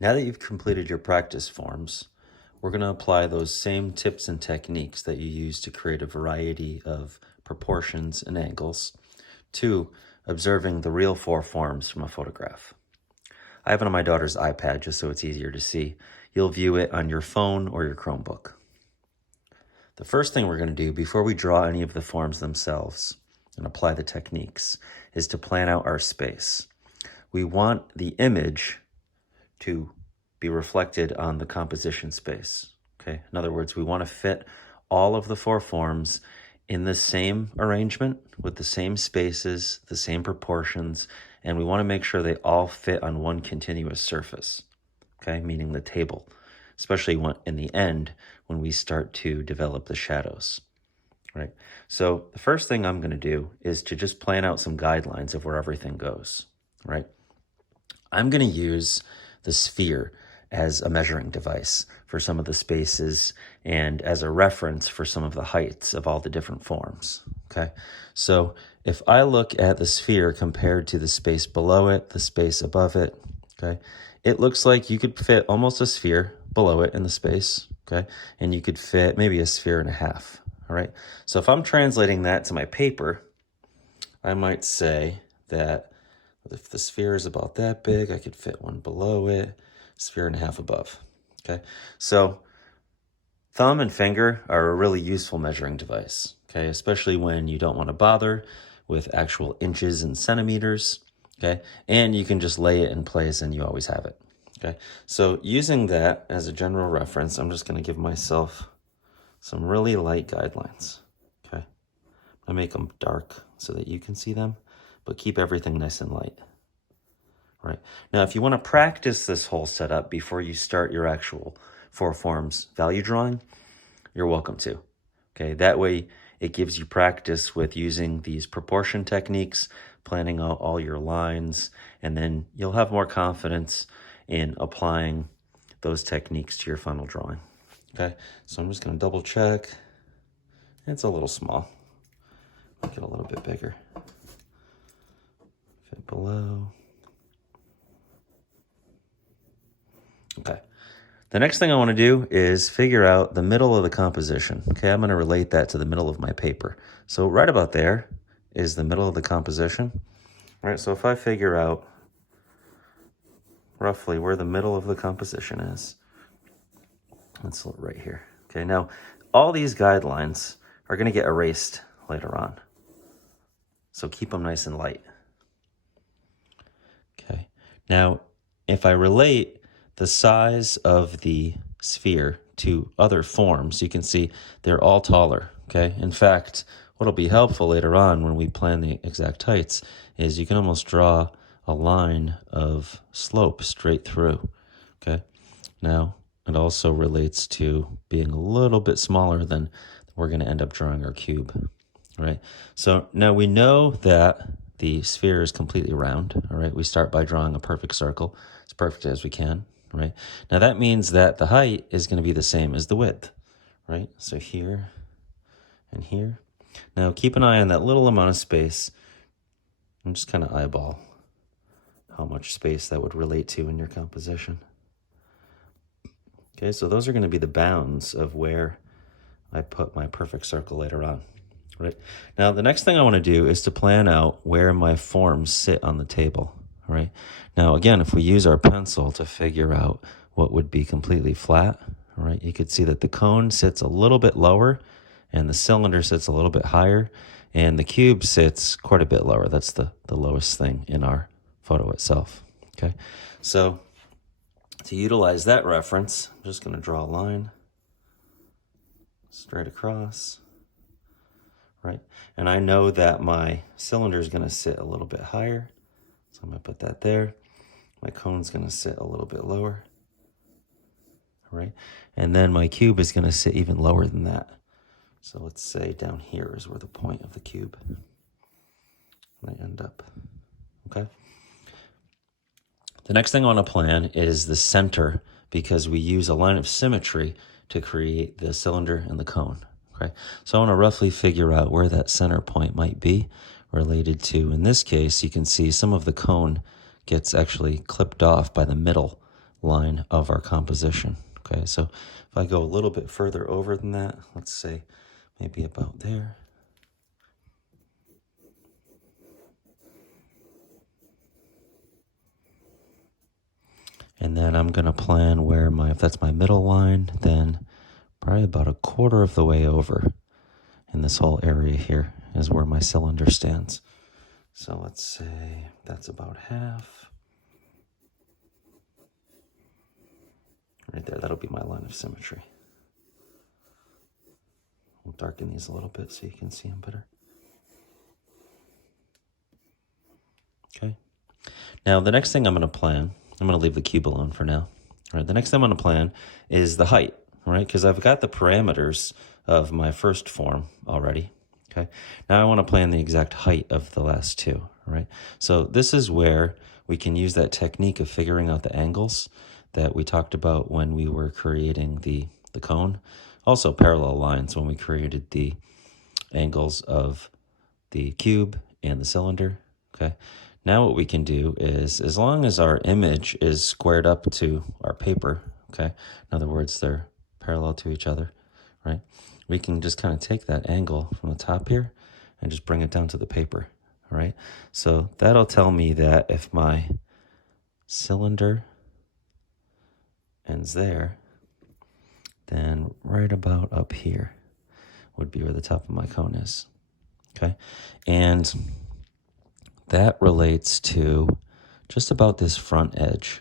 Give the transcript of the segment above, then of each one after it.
Now that you've completed your practice forms, we're going to apply those same tips and techniques that you use to create a variety of proportions and angles to observing the real four forms from a photograph. I have it on my daughter's iPad just so it's easier to see. You'll view it on your phone or your Chromebook. The first thing we're going to do before we draw any of the forms themselves and apply the techniques is to plan out our space. We want the image to be reflected on the composition space. Okay. In other words, we want to fit all of the four forms in the same arrangement with the same spaces, the same proportions, and we want to make sure they all fit on one continuous surface. Okay, meaning the table, especially in the end when we start to develop the shadows. Right. So the first thing I'm going to do is to just plan out some guidelines of where everything goes. Right. I'm going to use the sphere as a measuring device for some of the spaces and as a reference for some of the heights of all the different forms. Okay, so if I look at the sphere compared to the space below it, the space above it, okay, it looks like you could fit almost a sphere below it in the space, okay, and you could fit maybe a sphere and a half. All right, so if I'm translating that to my paper, I might say that if the sphere is about that big, I could fit one below it, sphere and a half above. Okay, so thumb and finger are a really useful measuring device, okay, especially when you don't want to bother with actual inches and centimeters, okay, and you can just lay it in place and you always have it. Okay, so using that as a general reference, I'm just going to give myself some really light guidelines. Okay, I make them dark so that you can see them, but keep everything nice and light. Right. Now, if you want to practice this whole setup before you start your actual four forms value drawing, you're welcome to. Okay, that way it gives you practice with using these proportion techniques, planning out all your lines, and then you'll have more confidence in applying those techniques to your final drawing. Okay, so I'm just going to double check. It's a little small. Make it a little bit bigger. Fit below. Okay. The next thing I want to do is figure out the middle of the composition. Okay, I'm going to relate that to the middle of my paper. So right about there is the middle of the composition. All right, so if I figure out roughly where the middle of the composition is, let's look right here. Okay, now all these guidelines are going to get erased later on. So keep them nice and light. Okay, now if I relate the size of the sphere to other forms, you can see they're all taller, okay? In fact, what'll be helpful later on when we plan the exact heights is you can almost draw a line of slope straight through, okay? Now, it also relates to being a little bit smaller than we're going to end up drawing our cube, right? So now we know that the sphere is completely round, all right? We start by drawing a perfect circle, as perfect as we can. Right. Now that means that the height is going to be the same as the width, right? So here and here. Now keep an eye on that little amount of space and just kind of eyeball how much space that would relate to in your composition. Okay, so those are going to be the bounds of where I put my perfect circle later on. Right. Now the next thing I want to do is to plan out where my forms sit on the table. Right. Now, again, if we use our pencil to figure out what would be completely flat, right, you could see that the cone sits a little bit lower and the cylinder sits a little bit higher and the cube sits quite a bit lower. That's the lowest thing in our photo itself. Okay, so to utilize that reference, I'm just going to draw a line straight across, right? And I know that my cylinder is going to sit a little bit higher. So I'm going to put that there. My cone's going to sit a little bit lower. All right. And then my cube is going to sit even lower than that. So let's say down here is where the point of the cube might end up. Okay. The next thing I want to plan is the center because we use a line of symmetry to create the cylinder and the cone. Okay. So I want to roughly figure out where that center point might be related to, in this case, you can see some of the cone gets actually clipped off by the middle line of our composition. Okay, so if I go a little bit further over than that, let's say maybe about there. And then I'm going to plan where if that's my middle line, then probably about a quarter of the way over in this whole area here is where my cylinder stands. So let's say that's about half. Right there, that'll be my line of symmetry. We'll darken these a little bit so you can see them better. Okay. Now the next thing I'm going to plan, I'm going to leave the cube alone for now. All right, the next thing I'm going to plan is the height, all right? Because I've got the parameters of my first form already, okay? Now I want to plan the exact height of the last two, all right? So this is where we can use that technique of figuring out the angles that we talked about when we were creating the cone. Also parallel lines when we created the angles of the cube and the cylinder, okay? Now what we can do is, as long as our image is squared up to our paper, okay, in other words, they're parallel to each other, right, we can just kind of take that angle from the top here and just bring it down to the paper, all right? So that'll tell me that if my cylinder ends there, then right about up here would be where the top of my cone is, okay? And that relates to just about this front edge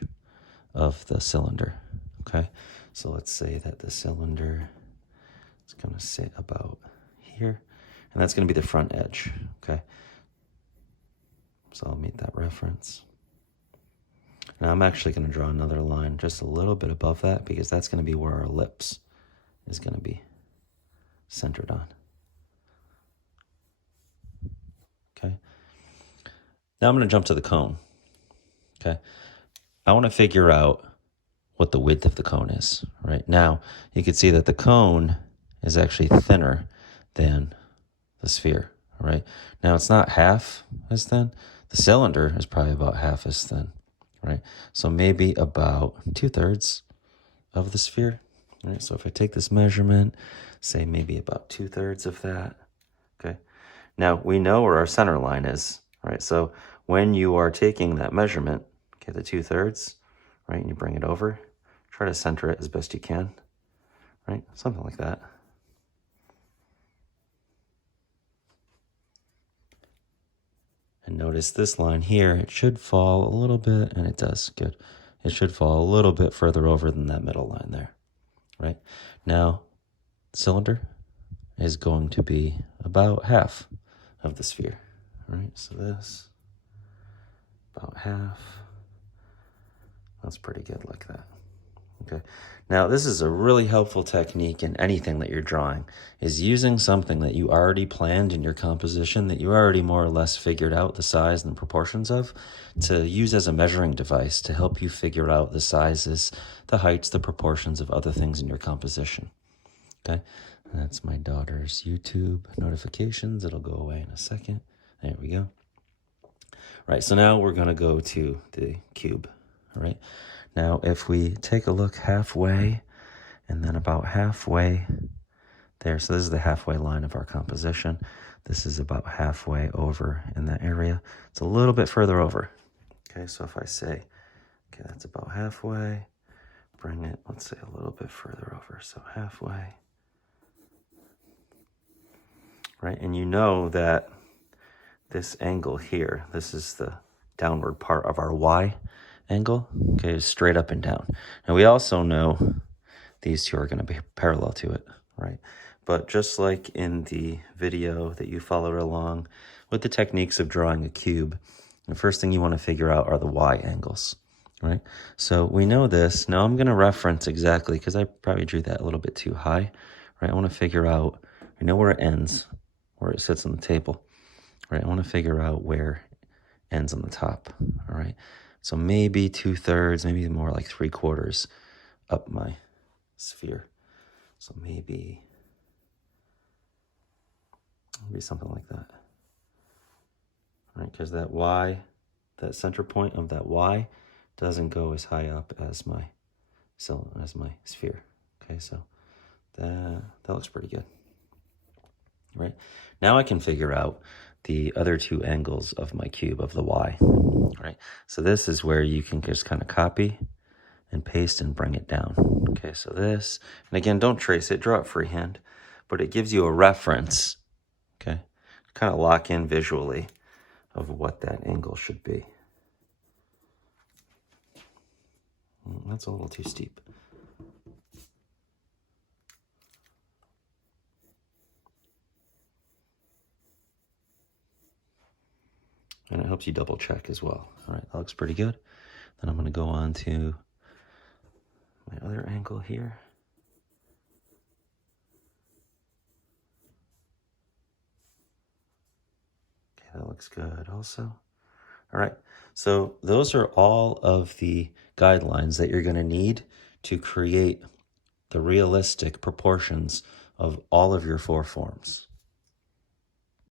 of the cylinder, okay? So let's say that the cylinder is going to sit about here, and that's going to be the front edge, okay? So I'll meet that reference. Now I'm actually going to draw another line just a little bit above that because that's going to be where our ellipse is going to be centered on, okay? Now I'm going to jump to the cone, okay? I want to figure out what the width of the cone is, right? Now, you can see that the cone is actually thinner than the sphere, right? Now, it's not half as thin. The cylinder is probably about half as thin, right? So maybe about 2/3 of the sphere, right? So if I take this measurement, say maybe about 2/3 of that, okay? Now, we know where our center line is, right? So when you are taking that measurement, okay, the 2/3, right, and you bring it over, try to center it as best you can, right? Something like that. And notice this line here, it should fall a little bit, and it does, good. It should fall a little bit further over than that middle line there, right? Now, cylinder is going to be about half of the sphere, right? So this, about half. That's pretty good like that. Okay. Now, this is a really helpful technique in anything that you're drawing, is using something that you already planned in your composition, that you already more or less figured out the size and the proportions of, to use as a measuring device to help you figure out the sizes, the heights, the proportions of other things in your composition. Okay. That's my daughter's YouTube notifications. It'll go away in a second. There we go. Right. So now we're going to go to the cube. All right. Now, if we take a look halfway and then about halfway there, so this is the halfway line of our composition. This is about halfway over in that area. It's a little bit further over. Okay, so if I say, okay, that's about halfway, bring it, let's say a little bit further over, so halfway. Right, and you know that this angle here, this is the downward part of our Y angle, okay, is straight up and down. Now we also know these two are going to be parallel to it, right? But just like in the video that you followed along with the techniques of drawing a cube, the first thing you want to figure out are the Y angles, right? So we know this. Now I'm going to reference exactly, because I probably drew that a little bit too high, right? I want to figure out, I know where it ends, where it sits on the table, right? I want to figure out where it ends on the top, all right? So maybe 2/3, maybe more like 3/4 up my sphere. So maybe something like that. All right, because that Y, that center point of that Y doesn't go as high up as my as my sphere. Okay, so that looks pretty good. Right? Now I can figure out the other two angles of my cube of the y. Right? So this is where you can just kind of copy and paste and bring it down. Okay, so this, and again, don't trace it, draw it freehand, but it gives you a reference, okay, kind of lock in visually of what that angle should be. That's a little too steep. And it helps you double check as well. All right, that looks pretty good. Then I'm going to go on to my other angle here. Okay, that looks good also. All right, so those are all of the guidelines that you're going to need to create the realistic proportions of all of your four forms.